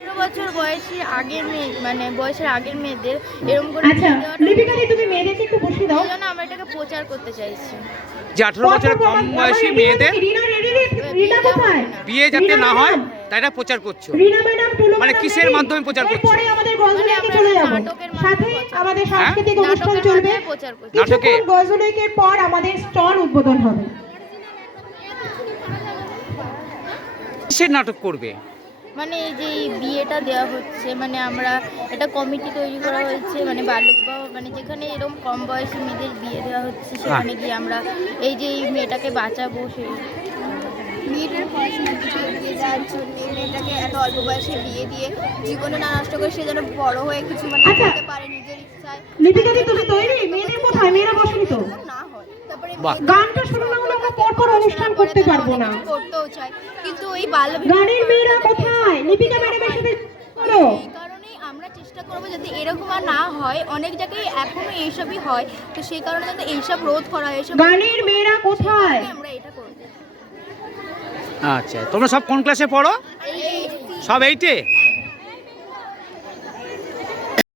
পনেরো বছর বয়সী আগের মেয়ে মানে বয়সের আগের মেয়েদের এরকম করে আচ্ছা বিয়ে লিপিকা দি তুমি মেয়েদেরকে একটু বসিয়ে দাও এই জন্য আমরা এটাকে প্রচার করতে চাইছি যে আঠেরো বছরের কম বয়সী মেয়েদের রিনা রেডি রিনা কোথায় বিয়ে যাতে রিনা না হয়? তাই এটা প্রচার করছ রিনা ম্যাডাম টুলু মানে কিসের ready? মাধ্যমে প্রচার করছ? এরপরে আমাদের গজলেকে আমরা চলে যাব নাটকের মাধ্যমে সাথে প্রচার আমাদের হ্যাঁ? সাংস্কৃতিক অনুষ্ঠান নাটকের চলবে মাধ্যমে প্রচার করছি নাটকে? কিছুক্ষণ গজলেকের পর আমাদের স্টল উদ্বোধন হবে কিসের নাটক করবে মানে এই যে এই বিয়েটা দেওয়া হচ্ছে মানে আমরা একটা কমিটি তৈরি করা হয়েছে মানে বাল্যবিবাহ মানে যেখানে এরকম কম বয়সী মেয়েদের বিয়ে দেওয়া হচ্ছে সেখানে গিয়ে আমরা এই যে এই মেয়েটাকে বাঁচাবো সেই মেয়েটার পড়াশোনা কিছু এগিয়ে যাওয়ার জন্য মেয়েটাকে এত অল্প বয়সে বিয়ে দিয়ে জীবনে না নষ্ট করে সে যেন বড় হয়ে কিছু মানে আচ্ছা। করতে পারে নিজের ইচ্ছায় লিপিকা দি তুমি তৈরি মেয়েদের কোথায় মেয়েরা বসনি তো না হয় তারপরে গানটা শুনে না হলে আমরা পর পর অনুষ্ঠান করতে পারব না কিছু করতেও চায় কিন্তু ওই বাল্য গানের মেয়েরা কোথায় লিপিকা ম্যাডামের সাথে করো এই কারণেই আমরা চেষ্টা করব যাতে এরকম আর না হয়। অনেক জায়গায় এখনও এইসবই হয়। তো সেই কারণে যাতে এইসব রোধ করা হয় এইসব গানের মেয়েরা কোথায়? আমরা এটা করব। আচ্ছা তোমরা সব কোন ক্লাসে পড়ো? সব এইটে